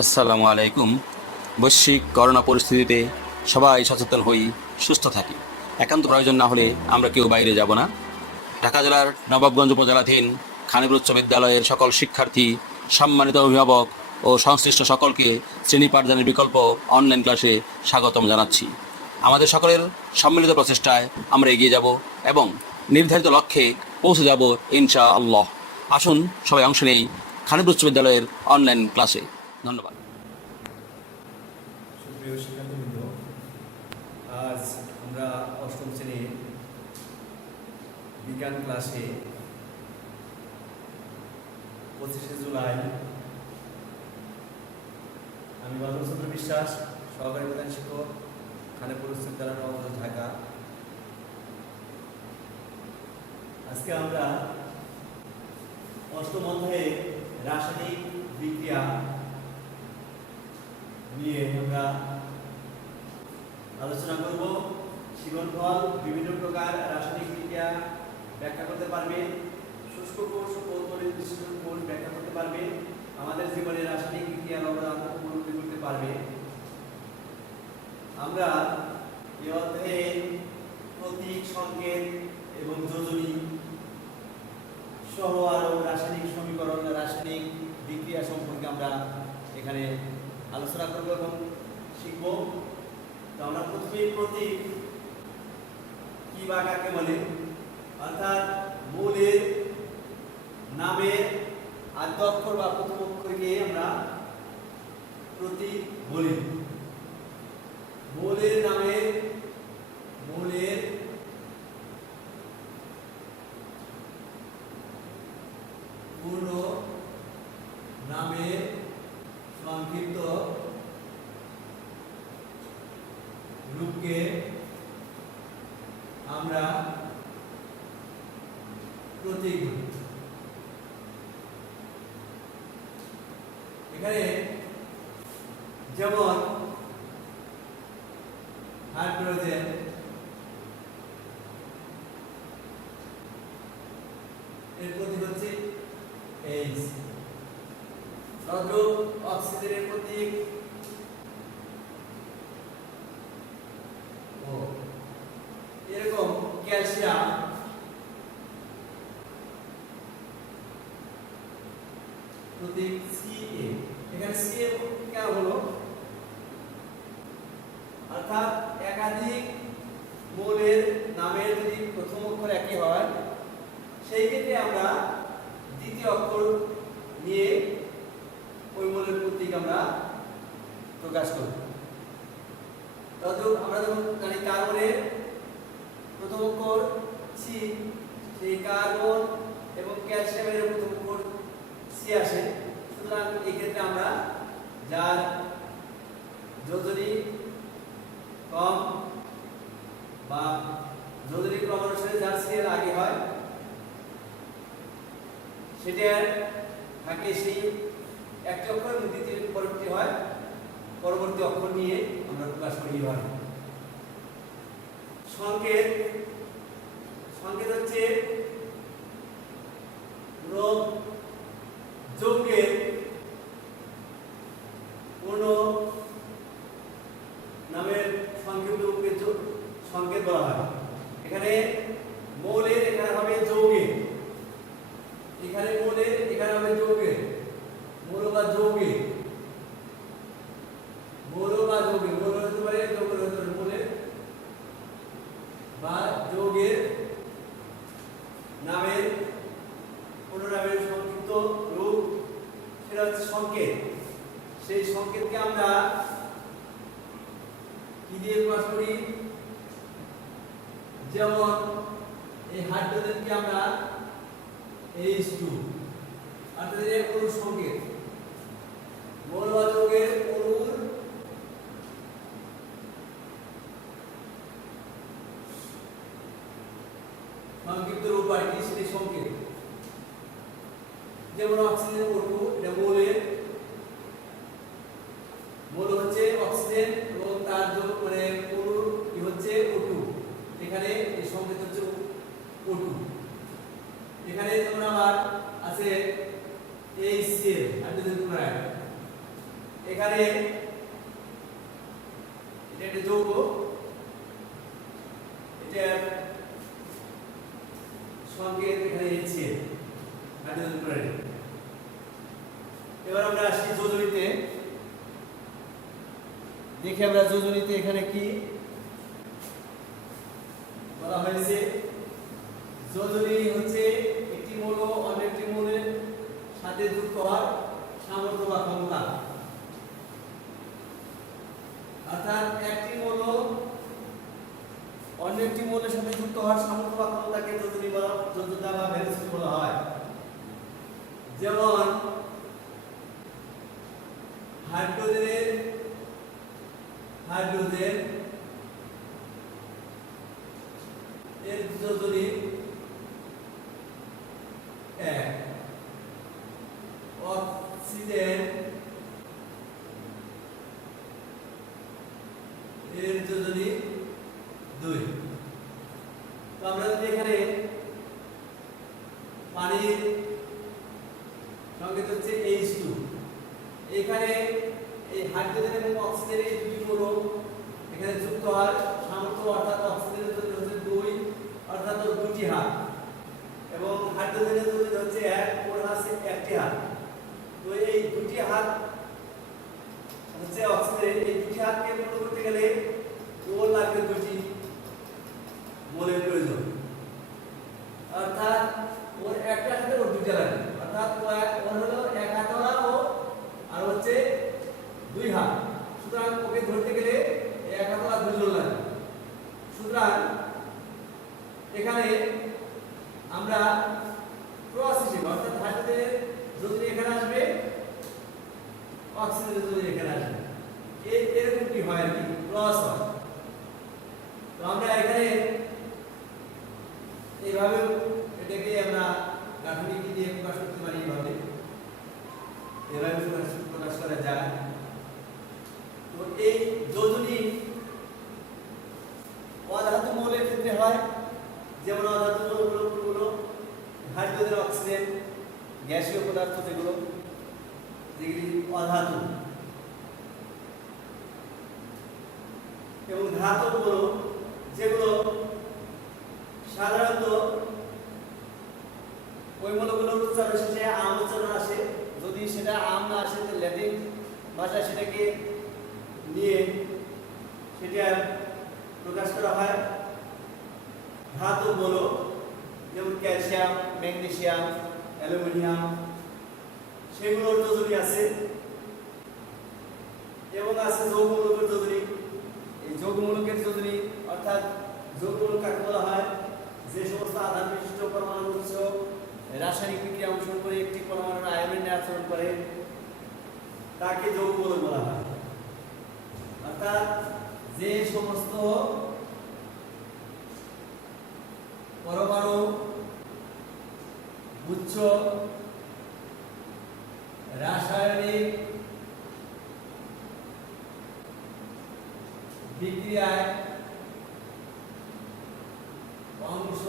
আসসালামু আলাইকুম। বৈশ্বিক করোনা পরিস্থিতিতে সবাই সচেতন হই, সুস্থ থাকি। একান্ত প্রয়োজন না হলে আমরা কেউ বাইরে যাব না। ঢাকা জেলার নবাবগঞ্জ উপজেলাধীন খানিপুর উচ্চ বিদ্যালয়ের সকল শিক্ষার্থী, সম্মানিত অভিভাবক ও সংশ্লিষ্ট সকলকে শ্রেণী পাঠদানের বিকল্প অনলাইন ক্লাসে স্বাগতম জানাচ্ছি। আমাদের সকলের সম্মিলিত প্রচেষ্টায় আমরা এগিয়ে যাব এবং নির্ধারিত লক্ষ্যে পৌঁছে যাব ইনশাআল্লাহ। আসুন সবাই অংশ নেই খানিপুর উচ্চ বিদ্যালয়ের অনলাইন ক্লাসে। ধন্যবাদ। সুপ্রিয় শিক্ষার্থীবৃন্দ, আজ আমরা অষ্টম শ্রেণীর বিজ্ঞান ক্লাসে 25শে জুলাই আমি বাদলচন্দ্র বিশ্বাস, সহকারী প্রধান শিক্ষক, খানিপুর উচ্চ বিদ্যালয় নবাবগঞ্জ, ঢাকা। আজকে আমরা অষ্টম অধ্যায়ে রাসায়নিক বিক্রিয়া নিয়ে আমরা আলোচনা করব। জীবনফল বিভিন্ন প্রকার রাসায়নিক বিক্রিয়া ব্যাখ্যা করতে পারবে, শুষ্ক কোষ ও তরল কোষ ব্যাখ্যা করতে পারবে, আমাদের জীবনে রাসায়নিক বিক্রিয়ার অবদান উপলব্ধি করতে পারবে। আমরা এই অধ্যায়ে প্রতীক, সংকেত এবং যোজনী সহ আরো রাসায়নিক সমীকরণ, রাসায়নিক বিক্রিয়া সম্পর্কে আমরা এখানে আলোচনা করব এবং শিখব। তো আমরা প্রথমেই প্রতীক কি বা কাকে বলে, অর্থাৎ মৌলের নামের আদ্য অক্ষর বা প্রথম অক্ষরকে আমরা প্রতীক বলি। মৌলের নামের পূর্ণ নামের সংক্ষিপ্ত রূপকে আমরা প্রতীক বলি। এখানে যেমন হাইড্রোজেন, এর প্রতীক হচ্ছে H। তদ্রূপ অক্সিজেনের প্রতীক O। এরকম ক্যালসিয়াম প্রতীক Ca। এখানে Ca কেন হলো, অর্থাৎ একাধিক মৌলের নামের যদি প্রথম অক্ষর একই হয়, সেই ক্ষেত্রে আমরা দ্বিতীয় অক্ষর নিয়ে ওই মৌলের প্রতীক আমরা প্রকাশ করব। তদ্রূপ আমরা যখন জানি কার্বনের প্রথম অক্ষর সি, সেই কার্বন এবং ক্যালসিয়ামের প্রথম অক্ষর সি আসে। সুতরাং এই ক্ষেত্রে আমরা যার যোজনী কম বা যোজনী ক্রম অনুসারে যার সি এর আগে হয় সেটার থাকে সেই একটি অক্ষর এবং দ্বিতীয় পরবর্তী হয় পরবর্তী অক্ষর নিয়ে আমরা প্রকাশ করি। হয় সংকেত হচ্ছে যৌগের পূর্ণ নামের সংক্ষিপ্ত রূপকে সংকেত বলা হয়। এখানে মৌলের এখানে হবে যৌগের, এখানে মৌলের এখানে হবে যৌগের, মৌল বা যৌগের, মৌল হতে পারে যৌগ হতে পারে, মৌলের বা যৌগের নামের পূর্ণ নামের সংক্ষিপ্ত রূপ, সেটা হচ্ছে সংকেত। সেই সংকেতকে আমরা কি দিয়ে প্রকাশ করি, যেমন এই হাইড্রোজেনকে আমরা H2, অর্থাৎ এর অণুর সংকেত। মৌল বা যৌগের অণুর সংক্ষিপ্ত রূপ আর কি, সেটি সংকেত। যেমন অক্সিজেন O2, এটা মৌলের মৌল হচ্ছে অক্সিজেন এবং তার মানে অণুর কি হচ্ছে O2। এখানে এই সংকেত হচ্ছে O2। এখানে যেমন আবার আছে HCl, এখানে এটা একটা যৌগ, এটার সংকেত এখানে HCl হাইড্রোজেন ক্লোরাইড। এবার আমরা আসি যোজনীতে। দেখি আমরা যোজনীতে এখানে কি বলা হয়েছে। যোজনী হচ্ছে একটি মৌল অন্য একটি মৌলের সাথে যুক্ত হওয়ার সামর্থ্য বা ক্ষমতা, অর্থাৎ একটি মৌল অন্য একটি মৌলের সাথে যুক্ত হওয়ার সামর্থ্য বা ক্ষমতাকে যোজনী বলা, যোজ্যতা বা ভ্যালেন্সি বলা হয়। যেমন হাইড্রোজেন এর যোজনী 1, অক্সিজেন এর যোজনী 2। তো আমরা যদি এখানে পানির সংকেত হচ্ছে H2, এখানে এই হাইড্রোজেন এবং অক্সিজেন এই দুটি মৌল এখানে যুক্ত হওয়ার সামর্থ্য, অর্থাৎ অক্সিজেনের যোজনী হচ্ছে 2, অর্থাৎ দুটি হাত, এবং হাইড্রোজেনের যোজনী হচ্ছে 1, ওর আছে একটি হাত। তো এই দুটি হাত হচ্ছে অক্সিজেন, এই দুটি হাতকে পূর্ণ করতে গেলে ওর লাগবে দুটি মোলের প্রয়োজন, অর্থাৎ ওর একটা হাতে ওর দুইটা লাগবে, অর্থাৎ ওর হলো 1 হাতওয়ালা ও আর হচ্ছে 2 হাত। সুতরাং ওকে ধরতে গেলে 1 হাতওয়ালা 2 জন লাগবে। সুতরাং এখানে আমরা ক্রস হিসেবে, অর্থাৎ হাইড্রোজেনের যোজনী এখানে আসবে, অক্সিজেনের যোজনী এখানে আসবে, এরকম কি হয় আর কি, ক্রস হয়। তো আমরা এখানে এইভাবে এটাকে আমরা গাঠনিক দিয়ে প্রকাশ করতে পারি, এভাবে প্রকাশ করা যায়। তো এই যোজনী অধাতু মৌলের ক্ষেত্রে হয়, যেমন অধাতু মৌলগুলো হাইড্রোজেন, অক্সিজেন, গ্যাসীয় পদার্থ যেগুলি অধাতু, এবং ধাতব মৌল যেগুলো সাধারণত ওই মৌলগুলোর উচ্চারণ শেষে আম উচ্চারণ আসে, যদি সেটা আম না আসে তো ল্যাটিন ভাষায় সেটাকে নিয়ে সেটা প্রকাশ করা হয়। ধাতব মৌল যেমন ক্যালসিয়াম, ম্যাগনেসিয়াম, অ্যালুমিনিয়াম, সেগুলোর যোজনী আছে, এবং আছে যৌগমূলকের যোজনী। এই যৌগমূলকের যোজনী অর্থাৎ যৌগমূলক কাকে বলা হয়, যে সমস্ত আধান বিশিষ্ট পরমাণু উৎস রাসায়নিক বিক্রিয়া অনুসরণ করে একটি পরমাণুর আয়নের ন্যায় আচরণ করে, তাকে যৌগমূলক বলা হয়। অর্থাৎ যে সমস্ত পরমাণু উচ্চ রাসায়নিক বিক্রিয়ায় অংশ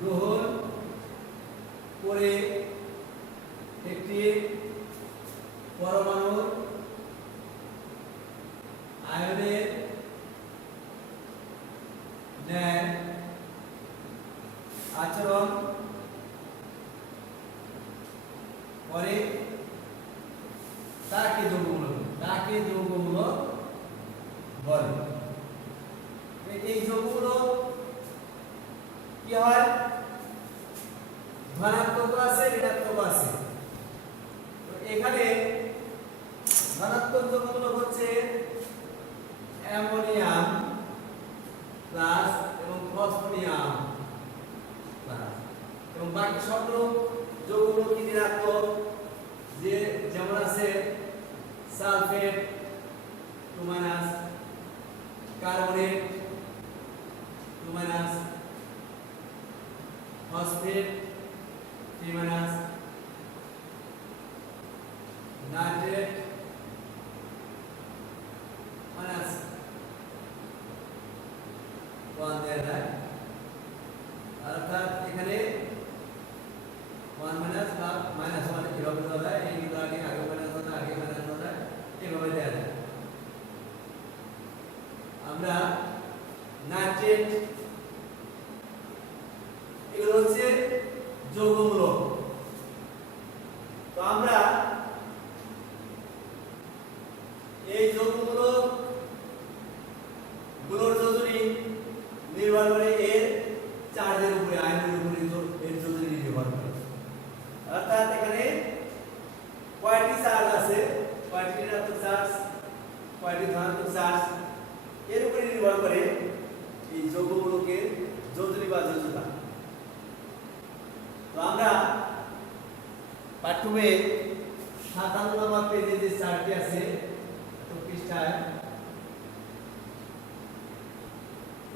গ্রহণ করে একটি পরমাণুর আয়নের ন্যায় আচরণ করে, তাকে যৌগমূলক বলে। এই যৌগগুলো কি হয়, ধনাত্মক আছে, ঋণাত্মক আছে। তো এখানে ধনাত্মক যৌগগুলো হচ্ছে অ্যামোনিয়াম প্লাস এবং ফসফোনিয়াম প্লাস, এবং বাকি সবগুলো যৌগগুলো কি ঋণাত্মক, যে যেমন আছে sulphate 2-, carbonate 2-, phosphate 3-, nitrate minus 1 দেয়া যায়, অর্থাৎ এখানে 1- বা -1 এরকম দেওয়া যায়। এই আগে মাইনাস হতো, আগে মাইনাস এই যৌগমূলক গুলোর যোজনী নির্ভর করে এর চার্জের উপরে, আয়নের উপরে এর যোজনী নির্ভর করে। অর্থাৎ এখানে কয়টি চার্জ আছে, কয়টি ঋণাত্মক চার্জ, কয়টি ধনাত্মক চার্জ, এর উপরে নির্ভর করে এই যৌগমূলকের যোজনী বা যোজ্যতা। তো আমরা পাঠ্যবইয়ে 57 নম্বর পেজে যে চার্টটি আছে, তো পৃষ্ঠায়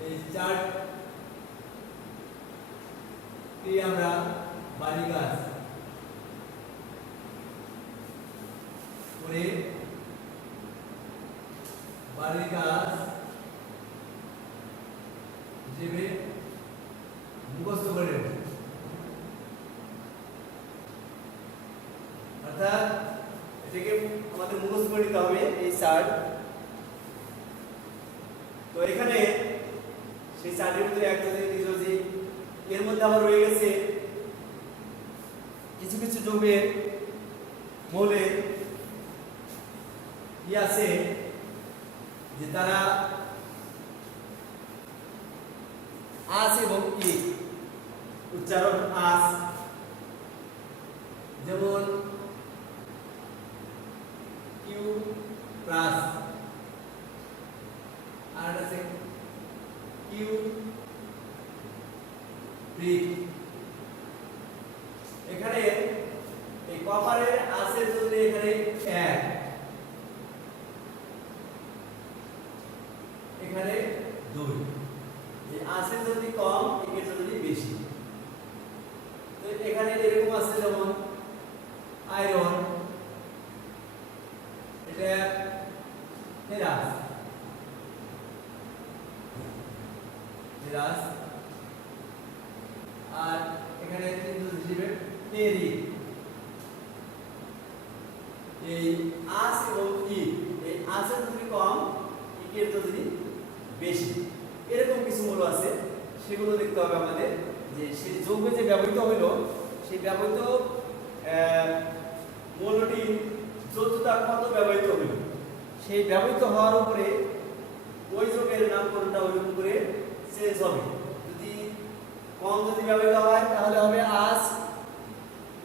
এই চার্টটি আমরা বাড়ি কাজ করে বাড়ির কাজ হিসেবে মুখস্থ করে নেব। অর্থাৎ এটাকে আমাদের মুখস্থ করে নিতে হবে এই চার্ট। তো এখানে সেই চার্টের ভিতরে একটা যে এর মধ্যে আবার রয়ে গেছে কিছু কিছু যৌগের মৌলের কি আছে যে তারা আস এবং ই উচ্চারণ আস, যেমন কিউ প্লাস, আর আছে কিউ প্রি। এখানে এই কপারের আসের জন্য এখানে 1, এখানে 2। এই আসের যদি কম, এর যদি বেশি। তো এখানে এরকম আছে যেমন আয়রন, এটা ফেরাস, ফেরাস, আর এখানে তিনজন হিসেবে তেরি। এই আস এবং ই, এই আসের যদি কম, এর যদি বেশি, এরকম কিছু মৌল আছে, সেগুলো দেখতে হবে আমাদের যে সেই যৌগে যে ব্যবহৃত হইল সেই ব্যবহৃত মৌলটি যোজ্যতা কত ব্যবহৃত হইল, সেই ব্যবহৃত হওয়ার উপরে ওই যৌগের নামকরণটা ওই উপরে চেঞ্জ হবে। যদি কম যদি ব্যবহৃত হয় তাহলে হবে আস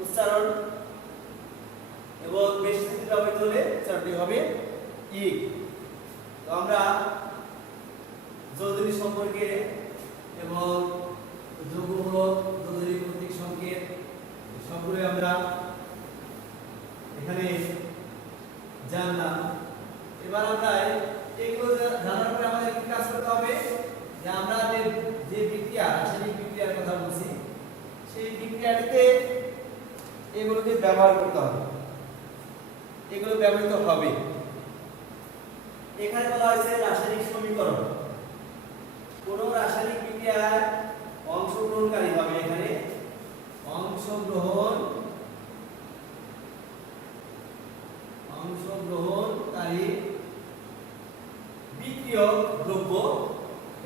উচ্চারণ, এবং বেশি যদি ব্যবহৃত হলে উচ্চারণটি হবে ই। তো আমরা যোজনী সম্পর্কে এবং যৌগমূলক যোজনী প্রতীক সংকেত সবগুলো আমরা এখানে জানলাম। এবার আমরা এগুলো জানার পরে আমাদের কি কাজ করতে হবে, যে আমরা যে বিক্রিয়া, রাসায়নিক বিক্রিয়ার কথা বলছি, সেই বিক্রিয়াটিতে এগুলোকে ব্যবহার করতে হবে, এগুলো ব্যবহৃত হবে। এখানে বলা হয়েছে রাসায়নিক সমীকরণ। কোন রাসায়নিক বিক্রিয়ায় অংশগ্রহণকারী হবে, এখানে অংশগ্রহণকারী বিক্রিয়ক দ্রব্য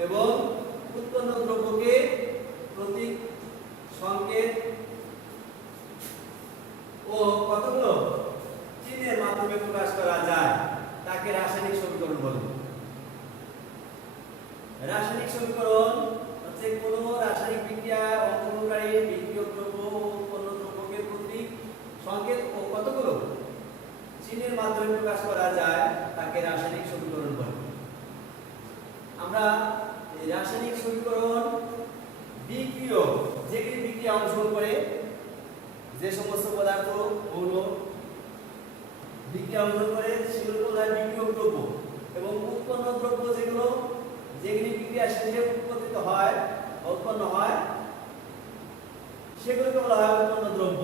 এবং উৎপন্ন দ্রব্যকে প্রতীক সংকেত ও কতগুলো চিহ্নের মাধ্যমে প্রকাশ করা যায়, তাকে রাসায়নিক সমীকরণ বলে। রাসায়নিক সমীকরণ হচ্ছে কোন রাসায়নিক বিক্রিয়ায় অংশগ্রহণকারী বিক্রিয়ক দ্রব্য ও উৎপন্ন দ্রব্যকে প্রতীক সংকেত ও কতগুলো চিহ্নের মাধ্যমে প্রকাশ করা যায়, তাকে রাসায়নিক সমীকরণ বলে। আমরা এই রাসায়নিক সমীকরণ বিক্রিয়ক, যেগুলি বিক্রিয়া অংশগ্রহণ করে, যে সমস্ত পদার্থ মৌল বিক্রিয়া অংশগ্রহণ করে সেগুলো বলা হয় বিক্রিয়ক দ্রব্য, এবং উৎপন্ন দ্রব্য যেগুলি বিক্রিয়া শেষে উৎপন্ন হয় সেগুলোকে বলা হয় উৎপন্ন দ্রব্য।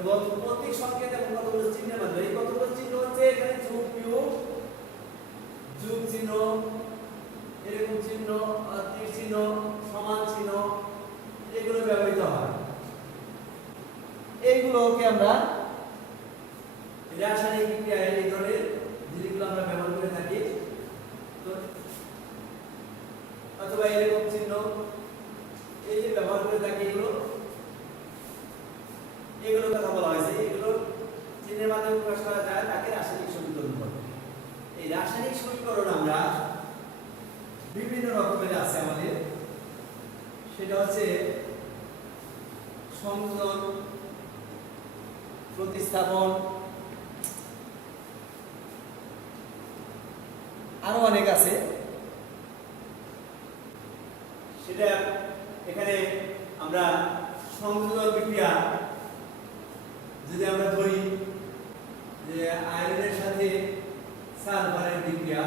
এবং প্রতীক সংকেত এবং কতগুলো চিহ্নের মাধ্যমে, এই কতগুলো চিহ্ন হচ্ছে এখানে যোগ বিয়োগ, যোগ চিহ্ন, এরকম চিহ্ন, তীর চিহ্ন, সমান চিহ্ন, এগুলো ব্যবহৃত হয়। এইগুলোকে আমরা রাসায়নিক বিক্রিয়ায় এই ধরনের জিনিসগুলো আমরা ব্যবহার করে থাকি। তো অথবা এরকম চিহ্ন এই যে ব্যবহার করে থাকি, এগুলো কথা বলা হয়েছে, এগুলো চিহ্নের মাধ্যমে প্রকাশ করা যায়, তাকে রাসায়নিক সমীকরণ বলে। এই রাসায়নিক সমীকরণ আমরা বিভিন্ন রকমের আছে আমাদের, সেটা হচ্ছে সংযোজন, প্রতিস্থাপন, আরো অনেক আছে। সেটা এখানে আমরা সংযোজন বিক্রিয়া যদি আমরা ধরি যে আয়রনের সাথে সালফারের বিক্রিয়া,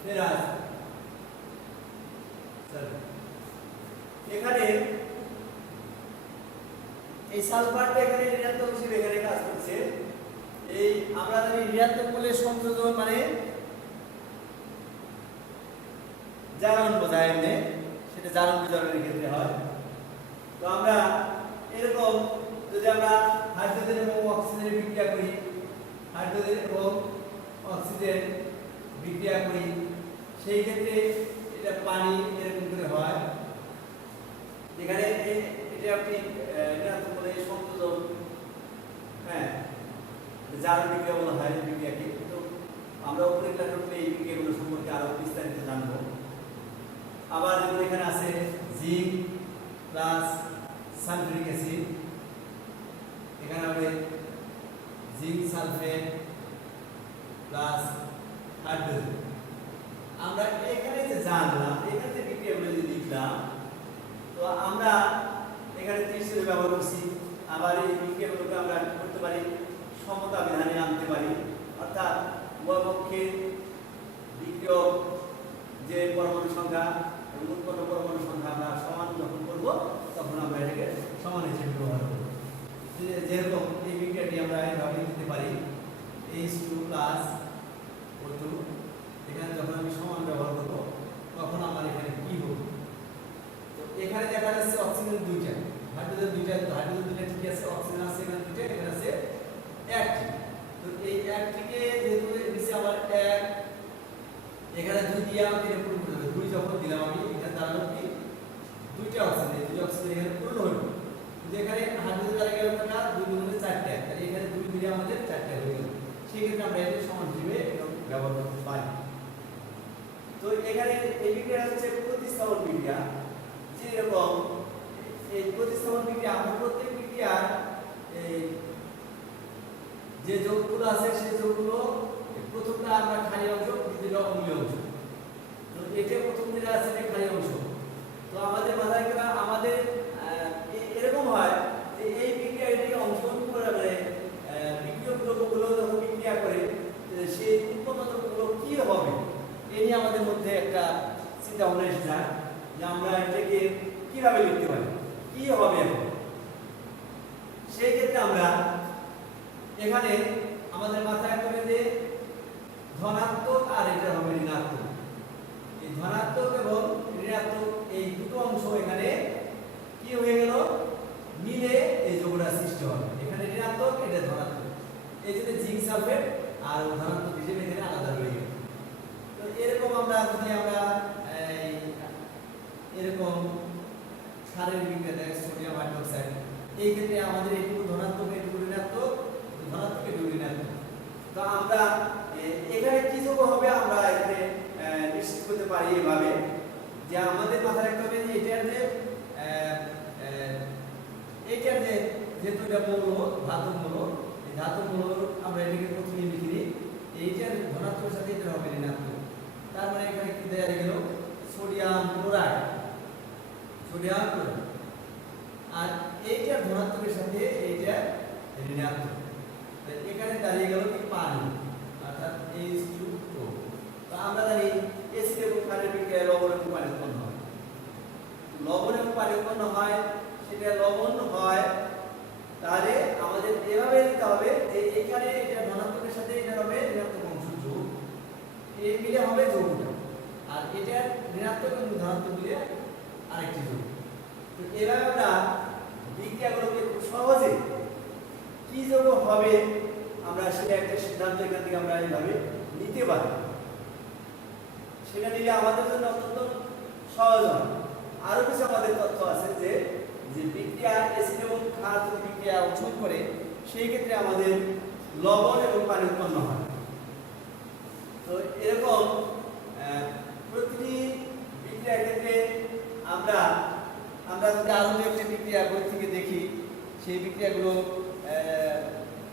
ফেরাস, এখানে এই সালফারটা এখানে ঋণাত্মক হিসেবে এখানে কাজ করছে। এই আমরা জানি ঋণাত্মক বলে সংযোজন মানে জারণ বোঝায়, এমনি সেটা জারণ বিজারণের ক্ষেত্রে হয়। তো আমরা এরকম যদি আমরা হাইড্রোজেন এবং অক্সিজেনের বিক্রিয়া করি, হাইড্রোজেন এবং অক্সিজেন বিক্রিয়া করি, সেই ক্ষেত্রে এটা পানি এরকম করে হয়। যেখানে এটা আপনি ঋণাত্মক বলে সংযোজন, হ্যাঁ, জারণ বিক্রিয়া বলা হয় বিক্রিয়াকে। তো আমরা উপরে ক্লাসে এই বিক্রিয়াগুলো সম্পর্কে আরো বিস্তারিত জানবো। আবার যেমন এখানে আছে জিঙ্ক প্লাস সালফিউরিক অ্যাসিড, এখানে হবে জিঙ্ক সালফেট প্লাস হাইড্রোজেন। আমরা এখানে যে জানলাম, এখানে যে বিক্রিয়াগুলো যদি লিখলাম, তো আমরা এখানে 30 ব্যবহার করছি। আবার এই বিক্রিয়াগুলোকে আমরা করতে পারি সমতা বিধানে আনতে পারি, অর্থাৎ উভয় পক্ষের বিক্রিয়ক যে পরমাণু সংখ্যা এবং উৎপন্ন পরমাণু সংখ্যা আমরা সমান যখন করব, তখন আমরা এটাকে সমান হিসেবে ব্যবহার করব। যেরকম এই বিক্রিয়াটি আমরা এভাবে লিখতে পারি H2 প্লাস O2, এখানে যখন আমি সমান ব্যবহার করব তখন আমার এখানে কি হবে। তো এখানে দেখা যাচ্ছে অক্সিজেন দুইটা, হাইড্রোজেন দুইটা, হাইড্রোজেন দুইটা ঠিক আছে, অক্সিজেন আছে এখানে দুইটা, এখানে আছে একটি। তো এই একটিকে যেহেতু নিচে আমার এক, এখানে দুই দিয়ে আমাকে পূরণ করতে হবে। দুই যখন দিলাম আমি, এখানে দাঁড়ালো কি দুইটা অক্সিজেন, দুই অক্সিজেন এখানে পূরণ হলো। কিন্তু এখানে হাইড্রোজেন দ্বারা গেল না, দুই দুগুণে 4টা, তাহলে এখানে দুই মিলে আমাদের 4টা হয়ে গেল। সেক্ষেত্রে আমরা এটা সমান হিসেবে ব্যবহার করতে পারি। তো এখানে এই বিক্রিয়া হচ্ছে প্রতিস্থাপন বিক্রিয়া। যেরকম এই প্রতিস্থাপন বিক্রিয়া, আমরা প্রত্যেক বিক্রিয়ার এই যে যোগগুলো আছে সেই যোগগুলো, প্রথমটা আমরা ক্ষারীয় অংশ, দ্বিতীয়টা অম্লীয় অংশ। তো এটা প্রথম যেটা আছে এটা ক্ষারীয় অংশ। তো আমাদের মাথায় কেনা আমাদের এরকম হয় যে এই বিক্রিয়া এটাকে অংশগ্রহণ করে, মানে বিক্রিয়ক দ্রব্যগুলো যখন বিক্রিয়া করে সেই উৎপন্ন দ্রব্যগুলো কি হবে এ নিয়ে আমাদের মধ্যে একটা চিন্তা ভাবনা এসে যায় যে আমরা এটাকে কিভাবে লিখতে পারি, কি হবে এখন। সেই ক্ষেত্রে আমরা এখানে আমাদের মাথায় করে যে ধনাত্মক আর এটা হবে ঋণাত্মক, এই ধনাত্মক এবং ঋণাত্মক এই দুটো অংশ এখানে কি হয়ে গেল, মিলে এই যোগটা সৃষ্টি হবে। এখানে ঋণাত্মক, এটা ধনাত্মক, এই জন্য জিঙ্ক সালফেট আর ধনাত্মক হিসেবে এখানে আলাদা হয়ে গেল। তো এরকম আমরা যদি আমরা এরকম সারের বিক্রিয়া দেয় সোডিয়াম হাইড্রোক্সাইড, এই ক্ষেত্রে আমাদের এইটুকু ধনাত্মক, এইটুকু ঋণাত্মক, ধনাত্মক এইটুকু ঋণাত্মক। তো আমরা এখানে কি যোগ হবে আমরা এখানে নিশ্চিত করতে পারি এভাবে যে আমাদের মাথায় রাখতে হবে যে এটার যে যেহেতু এটা মৌল, ধাতব মৌল, এই ধাতব মৌল আমরা এটাকে প্রথমে লিখে নিই, এইটার ধনাত্মকের সাথে এটা হবে ঋণাত্মক। তার মানে এখানে কি দেয়া গেল, সোডিয়াম ক্লোরাইড, সোডিয়াম ক্লোরাইড, আর এইটার ধনাত্মকের সাথে এইটা ঋণাত্মক। এখানে দাঁড়িয়ে গেল কি পানি, অর্থাৎ H2O। তো আমরা জানি অ্যাসিড এবং ক্ষারের বিক্রিয়ায় লবণ এবং পানি উৎপন্ন হয়। লবণ এবং পানি উৎপন্ন হয়, সেটা লবণ হয়, তাহলে আমাদের এভাবে দিতে হবে যে এখানে এটা ধনাত্মকের সাথে এটা হবে ঋণাত্মক অংশ যোগ, এই মিলে হবে যোগটা, আর এটা ঋণাত্মক এবং ধনাত্মক মিলে আরেকটি যোগ। তো এভাবে আমরা বিক্রিয়াগুলোকে খুব সহজে কি যোগ হবে আমরা সেটা একটা সিদ্ধান্ত এখান থেকে আমরা এইভাবে নিতে পারি। সেটা নিলে আমাদের জন্য অত্যন্ত সহজ হয়। আরো কিছু আমাদের তথ্য আছে যে বিক্রিয়া অ্যাসিড এবং ক্ষার যদি বিক্রিয়া অংশগ্রহণ করে সেই ক্ষেত্রে আমাদের লবণ এবং পানি উৎপন্ন হয়। তো এরকম প্রতিটি বিক্রিয়ার ক্ষেত্রে আমরা আমরা যদি আরো একটি বিক্রিয়া বই থেকে দেখি, সেই বিক্রিয়াগুলো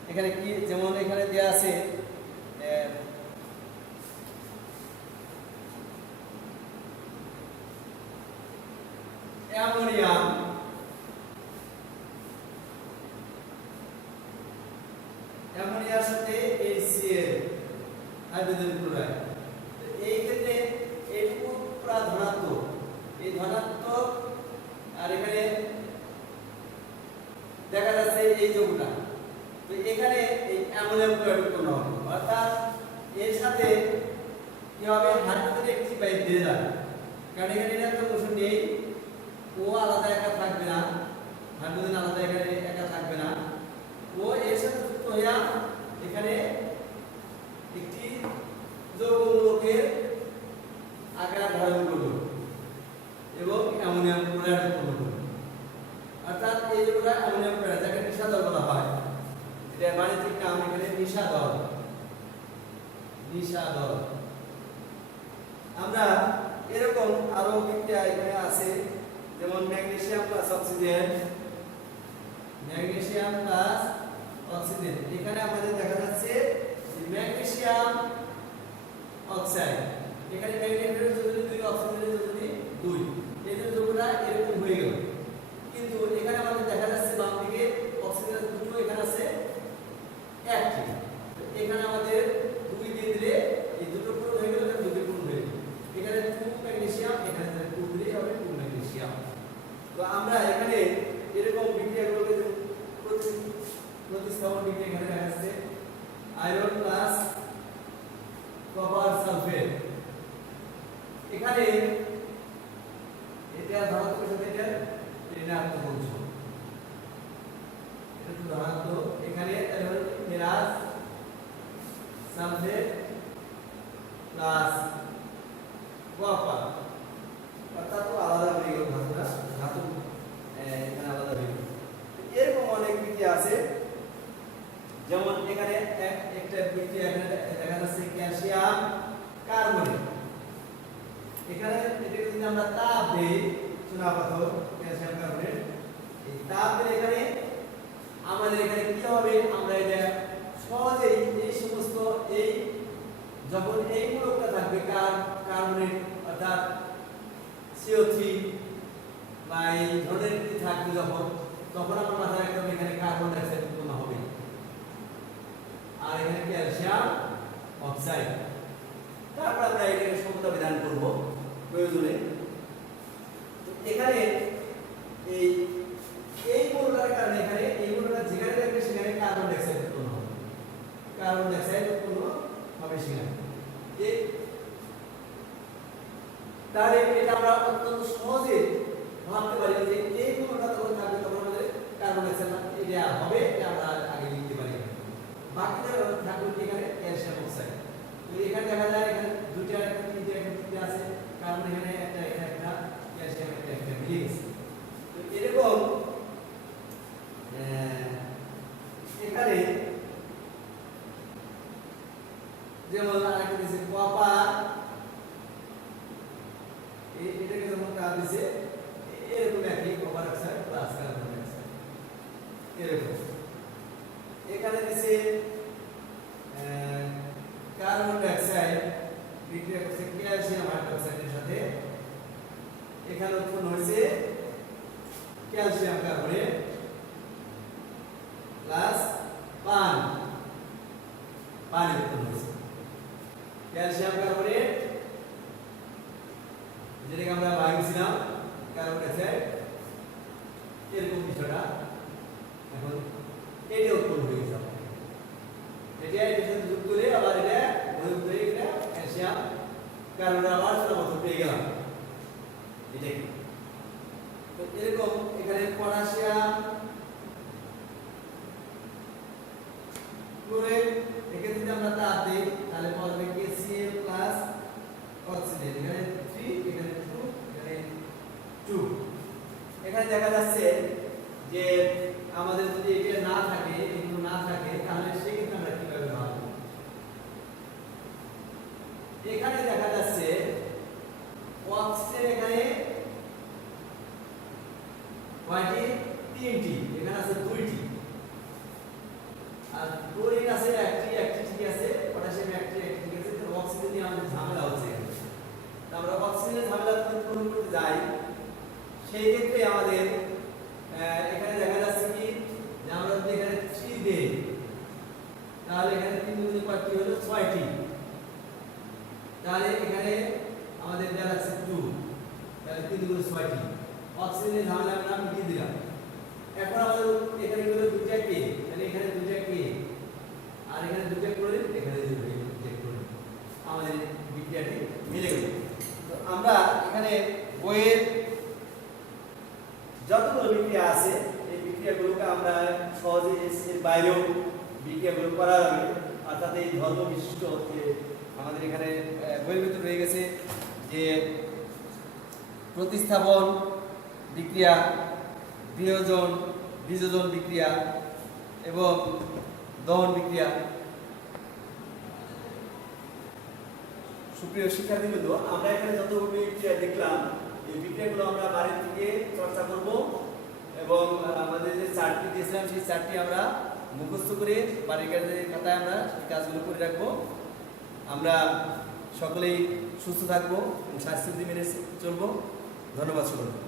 এখানে কি, যেমন এখানে দেওয়া আছে অ্যামোনিয়াম অ্যামোনিয়ার সাথে HCl হাইড্রোজেন ক্লোরাইড। এই ক্ষেত্রে এইটুকু পুরা ধনাত্মক, এই ধনাত্মক, আর এখানে দেখা যাচ্ছে এই যৌগটা, তো এখানে এই অ্যামোনিয়াম ক্লোরাইড উৎপন্ন হবে, অর্থাৎ এর সাথে কি হবে, হাইড্রোজেন একটি বাইর দিয়ে যাবে, কারণ এখানে একটা ওষুধ নেই, ও আলাদা একা থাকবে না, হাইড্রোজেন আলাদা এখানে একা থাকবে না, ও এর সাথে যুক্ত হইয়া এখানে একটি যৌগমূলকের আকার ধারণ করবে এবং অ্যামোনিয়াম ক্লোরাইড উৎপন্ন করবে। অর্থাৎ এই যেগুলো অ্যামোনিয়াম ক্লোরাইড, যাকে নিশাদল বলা হয়, এটা বাণিজ্যিক নাম এখানে নিশাদল। নিশাদল। আমরা এরকম আরো বিক্রিয়া এখানে আছে, যেমন magnesium plus oxygen, magnesium plus oxygen. এখানে আমাদের দেখা যাচ্ছে ম্যাগনেসিয়াম অক্সাইড, এখানে ম্যাগনেসিয়ামের যোজনী 2, অক্সিজেনের যোজনী 2, এই দুটো যোগটা এরকম হয়ে গেল। কিন্তু এখানে আমাদের দেখা যাচ্ছে বাম দিকে অক্সিজেনের দুটো এখানে আছে একটি, এখানে আমাদের 2 দিয়ে দিলে এই দুটো পূরণ হয়ে গেল, দুটো পূরণ হয়ে গেল। এখানে 2 ম্যাগনেসিয়াম, এখানে 2 দিলে হবে 2 ম্যাগনেসিয়াম। তো আমরা এখানে এরকম বিক্রিয়াগুলোকে প্রতিস্থাপন বিক্রিয়া এখানে দেখা যাচ্ছে আয়রন প্লাস কপার সালফেট। এখানে এটা ধনাত্মকের সাথে এটা ঋণাত্মক অংশ, এটা তো ধনাত্মক, এখানে ফেরাস সালফেট প্লাস কপার, অর্থাৎ তো আলাদা হয়ে গেল ধাতুটা, ধাতু এখানে আলাদা হয়ে গেল। এরকম অনেক বিক্রিয়া আছে, যেমন এখানে একটা বিক্রিয়া এখানে দেখা যাচ্ছে ক্যালসিয়াম কার্বনেট। এখানে এটাকে যদি আমরা তাপ দেই, চুনা পাথর ক্যালসিয়াম কার্বনেট, এই তাপ দিলে এখানে আমাদের এখানে কি হবে, আমরা এটা সহজেই এই সমস্ত এই যখন এই মূলকটা থাকবে কার্বনেট অর্থাৎ CO3 বা এই ধরনের কি থাকবে, তখন আমার মাথায় রাখতে হবে এখানে কার্বন ডাইঅক্সাইড উৎপন্ন হবে, আর এখানে ক্যালসিয়াম অক্সাইড। তারপর আমরা এটাকে সমতা বিধান করব প্রয়োজনে। এখানে এই মূলটার কারণে এখানে এই মূলটা যেখানে থাকবে সেখানে কার্বন ডাইঅক্সাইড উৎপন্ন হবে, কার্বন ডাইঅক্সাইড উৎপন্ন হবে সেখানে। তাহলে এটা আমরা অত্যন্ত সহজে ভাবতে পারি যে এই মূলটা যখন থাকবে তখন আমাদের কার্বন ডাইঅক্সাইড এটা হবে, এটা আমরা আগে লিখতে পারি। বাকিটা থাকবে এখানে ক্যালসিয়াম অক্সাইড। তো এখানে দেখা যায় এখানে দুইটা একটা তিনটা একটা তিনটা আছে, কারণ এখানে একটা এখানে একটা ক্যালসিয়াম একটা মিলে গেছে। তো এরকম এখানে যেমন আরেকটা দিয়েছে কপার, এটাকে যেমন কাজ দিয়েছে এরকম একই copper oxide plus carbon dioxide এরকম। এখানে দিয়েছে কার্বন ডাইঅক্সাইড বিক্রিয়া করছে ক্যালসিয়াম হাইড্রোক্সাইডের সাথে, এখানে উৎপন্ন হয়েছে ক্যালসিয়াম কার্বনেট প্লাস পানি উৎপন্ন হয়েছে। ক্যালসিয়াম কার্বনেট যেটাকে আমরা ভাঙছিলাম কার্বন ডাইঅক্সাইড, এরকম বিষয়টা এখন এটা উৎপন্ন হয়ে গেছে। এটা এর সাথে যুক্ত হলে আবার এটা যুক্ত হয়ে এটা ক্যালসিয়াম কার্বন আবার সমস্ত পেয়ে গেলাম। এটাই তো এরকম এখানে পটাশিয়াম ক্লোরাইড, একে যদি আমরা তাপ দিই তাহলে পাওয়া যাবে KCl প্লাস অক্সিজেন, এখানে 3 এখানে 2 এখানে 2। এখানে দেখা যাচ্ছে যে আমাদের যদি এটা না থাকে, এগুলো না থাকে, তাহলে সেক্ষেত্রে আমরা কিভাবে ভাববো? এখানে 3 গুণে কয়টি হলো 6টি। তাহলে এখানে আমাদের দেওয়া আছে 2, তাহলে 3 গুণে 6টি। অক্সিজেনের ঝামেলা আমরা মিটিয়ে দিলাম। এখন আমাদের এখানে হলো 2টা কে, তাহলে এখানে 2টা কে আর এখানে 2টা ক্লোরিন, এখানে 2টা ক্লোরিন, আমাদের বিক্রিয়াটি মিলে গেল। তো আমরা এখানে বইয়ের যতগুলো বিক্রিয়া আছে এই বিক্রিয়াগুলোকে আমরা সহজে এর বাইরেও বিক্রিয়াগুলো করা যাবে। অর্থাৎ এই ধর্ম বিশিষ্ট যে আমাদের এখানে বইয়ের ভিতরে রয়ে গেছে যে প্রতিস্থাপন বিক্রিয়া, বিয়োজন, বিযোজন বিক্রিয়া এবং দহন বিক্রিয়া। সুপ্রিয় শিক্ষার্থীবৃন্দ, আমরা এখানে যতগুলো বিক্রিয়া দেখলাম এই বিক্রিয়াগুলো আমরা বাড়ি থেকে চর্চা করব এবং আমাদের যে চার্টটি দিয়েছিলাম সেই চার্টটি আমরা মুখস্থ করে বাড়ির কাজের খাতায় আমরা এই কাজগুলো করে রাখবো। আমরা সকলেই সুস্থ থাকবো এবং স্বাস্থ্যবিধি মেনে চলবো। ধন্যবাদ সকলকে।